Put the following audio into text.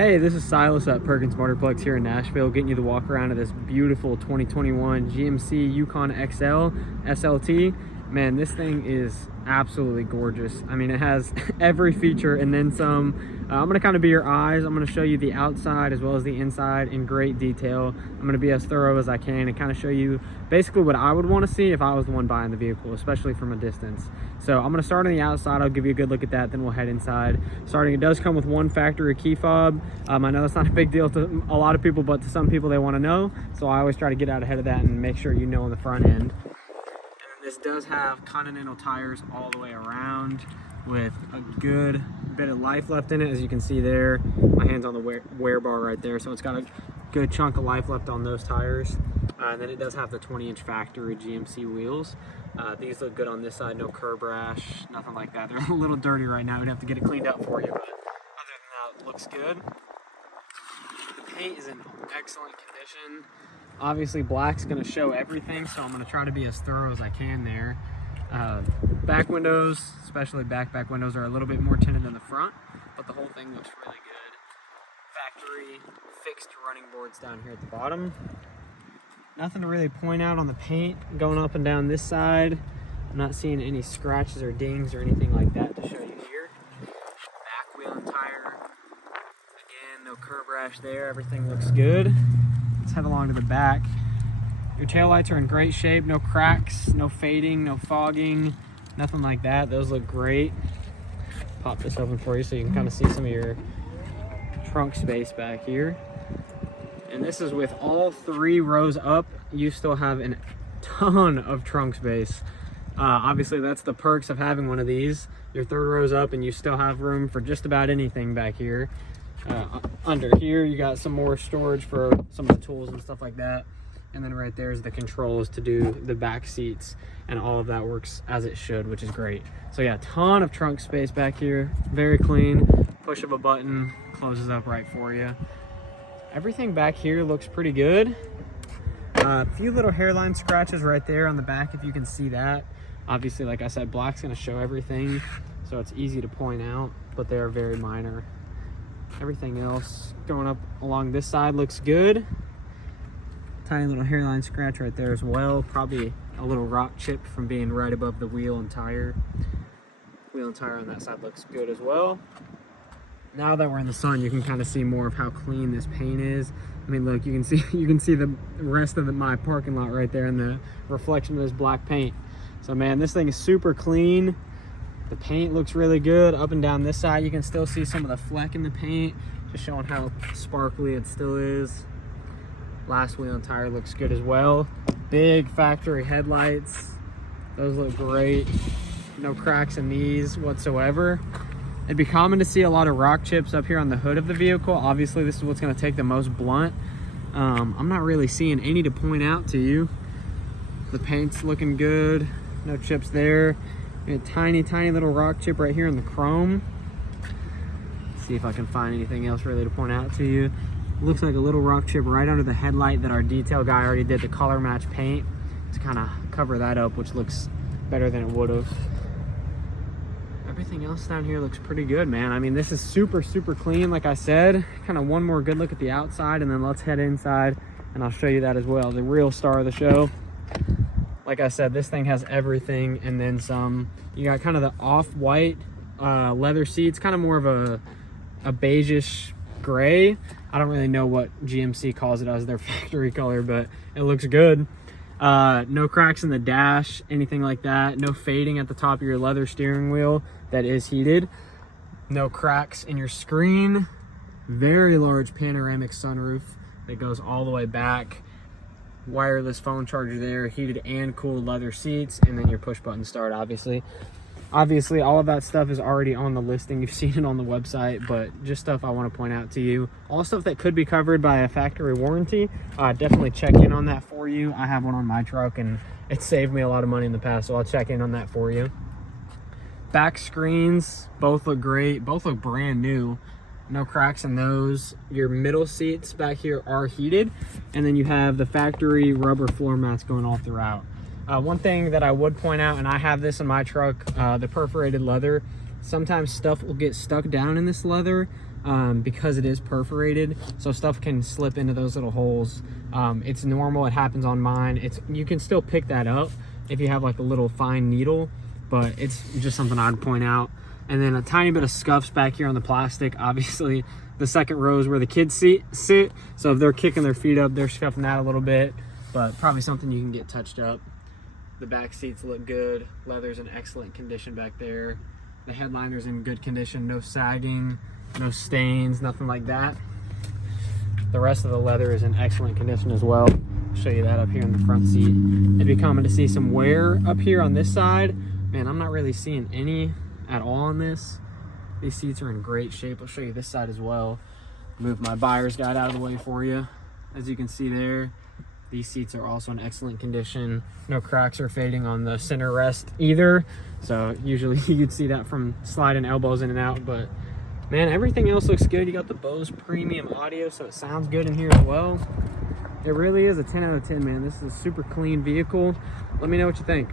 Hey, this is Silas at Perkins Motorplex here in Nashville, getting you the walk around of this beautiful 2021 GMC Yukon XL SLT. Man, this thing is absolutely gorgeous. I mean, it has every feature and then some. I'm going to kind of be your eyes. I'm going to show you the outside as well as the inside in great detail. I'm going to be as thorough as I can and kind of show you basically what I would want to see if I was the one buying the vehicle, especially from a distance. So I'm going to start on the outside. I'll give you a good look at that, then we'll head inside. Starting, it does come with one factory key fob. I know that's not a big deal to a lot of people, but to some people they want to know. So I always try to get out ahead of that and make sure you know on the front end. This does have Continental tires all the way around with a good bit of life left in it. As you can see there, my hand's on the wear bar right there, so it's got a good chunk of life left on those tires. And then it does have the 20-inch factory GMC wheels. These look good on this side, no curb rash, nothing like that. They're a little dirty right now. We'd have to get it cleaned up for you, but other than that, it looks good. The paint is in excellent condition. Obviously black's going to show everything, so I'm going to try to be as thorough as I can there. Back windows, especially back windows, are a little bit more tinted than the front, but the whole thing looks really good. Factory fixed running boards down here at the bottom. Nothing to really point out on the paint going up and down this side. I'm not seeing any scratches or dings or anything like that to show you here. Back wheel and tire, again, no curb rash there. Everything looks good. Let's head along to the back. Your taillights are in great shape, no cracks, no fading, no fogging, nothing like that. Those look great. Pop this open for you so you can kind of see some of your trunk space back here. And this is with all 3 rows up, you still have a ton of trunk space. Obviously that's the perks of having one of these. Your 3rd row's up and you still have room for just about anything back here. Under here you got some more storage for some of the tools and stuff like that, and then right there is the controls to do the back seats, and all of that works as it should, which is great. So yeah, ton of trunk space back here, very clean. Push of a button closes up right for you. Everything back here looks pretty good. A few little hairline scratches right there on the back, if you can see that. Obviously, like I said, black's going to show everything, so it's easy to point out, but they are very minor. Everything else going up along this side looks good. Tiny little hairline scratch right there as well. Probably a little rock chip from being right above the wheel and tire. Wheel and tire on that side looks good as well. Now that we're in the sun, you can kind of see more of how clean this paint is. I mean, look, you can see the rest of my parking lot right there in the reflection of this black paint. So man, this thing is super clean. The paint looks really good. Up and down this side, you can still see some of the fleck in the paint, just showing how sparkly it still is. Last wheel and tire looks good as well. Big factory headlights. Those look great. No cracks in these whatsoever. It'd be common to see a lot of rock chips up here on the hood of the vehicle. Obviously, this is what's going to take the most blunt. I'm not really seeing any to point out to you. The paint's looking good. No chips there. A tiny little rock chip right here in the chrome. Let's see if I can find anything else really to point out to you. Looks like a little rock chip right under the headlight that our detail guy already did the color match paint to kind of cover that up, which looks better than it would have. Everything else down here looks pretty good, man. I mean, this is super clean, like I said. Kind of one more good look at the outside, and then let's head inside and I'll show you that as well. The real star of the show. Like I said, this thing has everything and then some. You got kind of the off-white leather seats, kind of more of a beigeish gray. I don't really know what GMC calls it as their factory color, but it looks good. No cracks in the dash, anything like that. No fading at the top of your leather steering wheel that is heated. No cracks in your screen. Very large panoramic sunroof that goes all the way back. Wireless phone charger there, heated and cooled leather seats, and then your push button start. Obviously all of that stuff is already on the listing. You've seen it on the website, but just stuff I want to point out to you. All stuff that could be covered by a factory warranty. Definitely check in on that for you. I have one on my truck and it saved me a lot of money in the past, so I'll check in on that for you. Back screens both look great, both look brand new. No cracks in those. Your middle seats back here are heated, and then you have the factory rubber floor mats going all throughout. One thing that I would point out, and I have this in my truck, the perforated leather. Sometimes stuff will get stuck down in this leather because it is perforated, so stuff can slip into those little holes. It's normal, it happens on mine. You can still pick that up if you have like a little fine needle, but it's just something I'd point out. And then a tiny bit of scuffs back here on the plastic. Obviously the second row is where the kids sit, so if they're kicking their feet up, they're scuffing that a little bit, but probably something you can get touched up. The back seats look good. Leather's in excellent condition back there. The headliner's in good condition, no sagging, no stains, nothing like that. The rest of the leather is in excellent condition as well. I'll show you that up here in the front seat. If you're coming to see some wear up here on this side, man, I'm not really seeing any at all on this. These seats are in great shape. I'll show you this side as well. Move my buyer's guide out of the way for you. As you can see there, these seats are also in excellent condition. No cracks or fading on the center rest either. So usually you'd see that from sliding elbows in and out, but man, everything else looks good. You got the Bose premium audio, so it sounds good in here as well. It really is a 10 out of 10, man. This is a super clean vehicle. Let me know what you think.